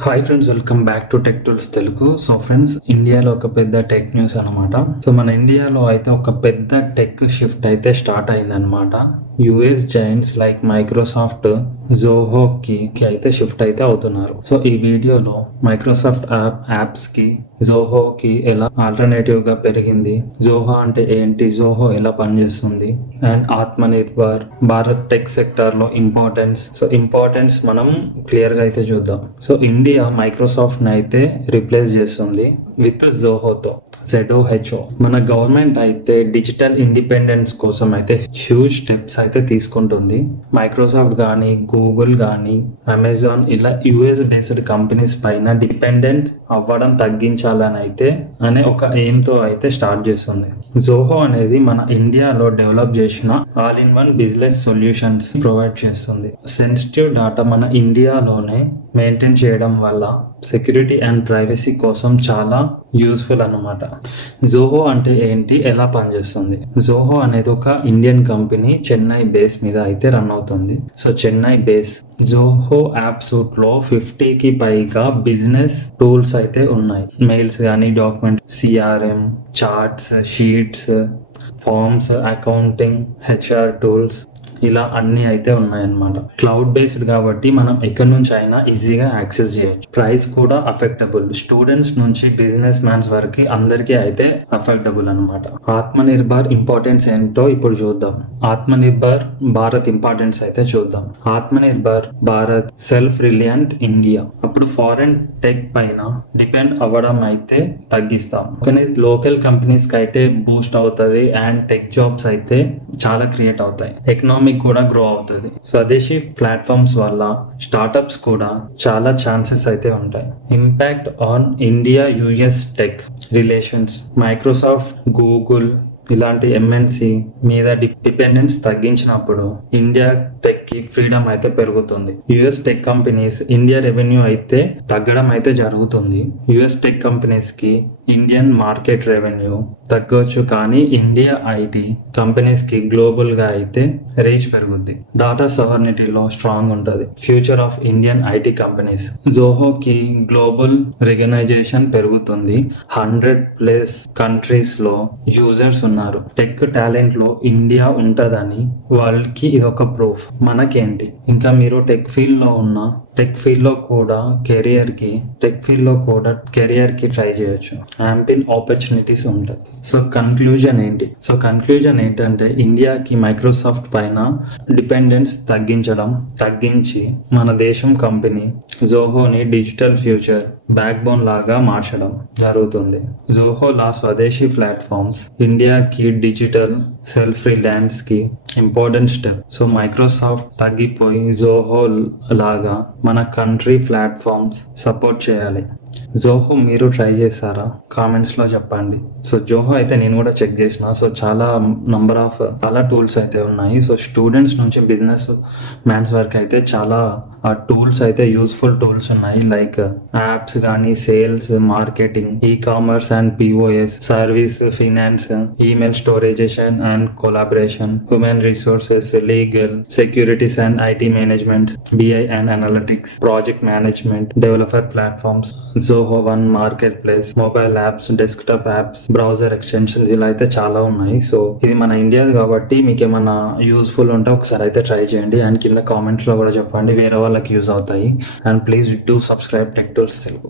Hi friends, welcome back to tech tools Telugu. So friends, ఇండియాలో ఒక పెద్ద టెక్ న్యూస్ అనమాట. సో మన ఇండియాలో అయితే ఒక పెద్ద టెక్ షిఫ్ట్ అయితే స్టార్ట్ అయిందనమాట. యుఎస్ జైంట్స్ లైక్ మైక్రోసాఫ్ట్ జోహోకి అయితే షిఫ్ట్ అయితే అవుతున్నారు. సో ఈ వీడియోలో మైక్రోసాఫ్ట్ యాప్స్ కి జోహోకి ఎలా ఆల్టర్నేటివ్ గా పెరిగింది, జోహో అంటే ఏంటి, జోహో ఎలా పనిచేస్తుంది, అండ్ ఆత్మ నిర్భర్ భారత్ టెక్ సెక్టర్ లో ఇంపార్టెన్స్ మనం క్లియర్ గా అయితే చూద్దాం. సో ఇండియా మైక్రోసాఫ్ట్ ని అయితే రిప్లేస్ చేస్తుంది విత్ జోహోతో, ZOHO. మన గవర్నమెంట్ అయితే డిజిటల్ ఇండిపెండెన్స్ కోసం అయితే హ్యూజ్ స్టెప్స్ అయితే తీసుకుంటుంది. మైక్రోసాఫ్ట్ కానీ, గూగుల్ కానీ, అమెజాన్ ఇలా యుఎస్ బేస్డ్ కంపెనీస్ పైన డిపెండెంట్ అవ్వడం తగ్గించాలని అయితే అనే ఒక ఎయిమ్ తో అయితే స్టార్ట్ చేస్తుంది. జోహో అనేది మన ఇండియాలో డెవలప్ చేసిన all in one business solutions provide చేస్తుంది. సెన్సిటివ్ డేటా మన ఇండియాలోనే మెయింటైన్ చేయడం వల్ల సెక్యూరిటీ అండ్ ప్రైవసీ కోసం చాలా యూస్ఫుల్ అన్నమాట. జోహో అంటే ఏంటి, ఎలా పనిచేస్తుంది? జోహో అనేది ఒక ఇండియన్ కంపెనీ, చెన్నై బేస్ మీద అయితే రన్ అవుతుంది. So Chennai base Zoho app suite లో 50కి పైగా బిజినెస్ టూల్స్ అయితే ఉన్నాయి. మెయిల్స్ కానీ, document, CRM, charts, sheets, forms, accounting, HR tools, ఇలా అన్ని అయితే ఉన్నాయన్నమాట. క్లౌడ్ బేస్డ్ కాబట్టి మనం ఎక్కడి నుంచి అయినా ఈజీగా యాక్సెస్ చేయొచ్చు. ప్రైస్ కూడా అఫెక్టబుల్, స్టూడెంట్స్ నుంచి బిజినెస్ మ్యాన్స్ వరకు అందరికీ అయితే అఫెక్టబుల్ అనమాట. ఆత్మ నిర్భర్ ఇంపార్టెన్స్ ఏంటో ఇప్పుడు చూద్దాం. ఆత్మ నిర్భర్ భారత్ ఇంపార్టెన్స్ అయితే చూద్దాం. ఆత్మ nirbhar Bharat, self reliant India. అప్పుడు ఫారెన్ టెక్ పైన డిపెండ్ అవ్వడం అయితే తగ్గిస్తాం. కానీ లోకల్ కంపెనీస్ కి అయితే బూస్ట్ అవుతుంది అండ్ టెక్ జాబ్స్ అయితే చాలా క్రియేట్ అవుతాయి. ఎకనామిక్ కూడా గ్రో అవుతుంది. స్వదేశీ ప్లాట్ఫామ్స్ వల్ల స్టార్టప్స్ కూడా చాలా ఛాన్సెస్ అయితే ఉంటాయి. Impact on India US tech relations. Microsoft, Google ఇలాంటి ఎంఎన్సి మీద డిపెండెన్స్ తగ్గించినప్పుడు ఇండియా టెక్ కి ఫ్రీడమ్ అయితే పెరుగుతుంది. US tech companies India revenue అయితే తగ్గడం అయితే జరుగుతుంది. యుఎస్ టెక్ కంపెనీస్ కి ఇండియన్ మార్కెట్ రెవెన్యూ తగ్గొచ్చు, కానీ ఇండియా ఐటీ కంపెనీస్ కి గ్లోబల్ గా అయితే రీచ్ పెరుగుద్ది. డాటా సవర్నిటీలో స్ట్రాంగ్ ఉంటుంది. Future of Indian IT companies. జోహోకి గ్లోబల్ రికగ్నైజేషన్ పెరుగుతుంది. 100+ కంట్రీస్ లో యూజర్స్ ఉన్నారు. టెక్ టాలెంట్ లో ఇండియా ఉంటదని వాళ్ళకి ఇది ఒక ప్రూఫ్. మనకేంటి, ఇంకా మీరు టెక్ ఫీల్డ్ లో ఉన్న టెక్ ఫీల్డ్ లో కూడా కెరియర్ కి ట్రై చేయొచ్చు. యాంపిల్ ఆపర్చునిటీస్ ఉంటాయి. సో కన్క్లూజన్ ఏంటంటే ఇండియాకి మైక్రోసాఫ్ట్ పైన డిపెండెన్స్ తగ్గించి మన దేశం కంపెనీ జోహోని డిజిటల్ ఫ్యూచర్ బ్యాక్ బోన్ లాగా మార్చడం జరుగుతుంది. జోహో లా స్వదేశీ ప్లాట్ఫామ్స్ ఇండియాకి డిజిటల్ సెల్ఫ్ రిలయన్స్ కి ఇంపార్టెంట్ స్టెప్. సో మైక్రోసాఫ్ట్ తగ్గిపోయి జోహో లాగా మన కంట్రీ ప్లాట్ఫామ్స్ సపోర్ట్ చేయాలి. జోహో మీరు ట్రై చేశారా? కామెంట్స్ లో చెప్పండి. సో జోహో అయితే నేను కూడా చెక్ చేసిన. సో చాలా టూల్స్ అయితే ఉన్నాయి. సో స్టూడెంట్స్ నుంచి బిజినెస్ మ్యాన్స్ వరకు అయితే చాలా టూల్స్ అయితే యూస్ఫుల్ టూల్స్ ఉన్నాయి. లైక్ యాప్స్ కానీ, sales, marketing, ecommerce and POS, service, finance, email storage and collaboration, human resources, legal, securities and IT management, BI and analytics, project management, developer platforms, Zoho one marketplace, mobile apps, desktop apps, browser extensions, ఇలా అయితే చాలా ఉన్నాయి. So ఇది మన ఇండియాది కాబట్టి మీకు ఏమైనా useful ఉంటే ఒకసారి అయితే ట్రై చేయండి. అండ్ కింద కామెంట్స్ లో కూడా చెప్పండి, వేరే వాళ్ళకి యూజ్ అవుతాయి. And please do subscribe tech tools Telugu.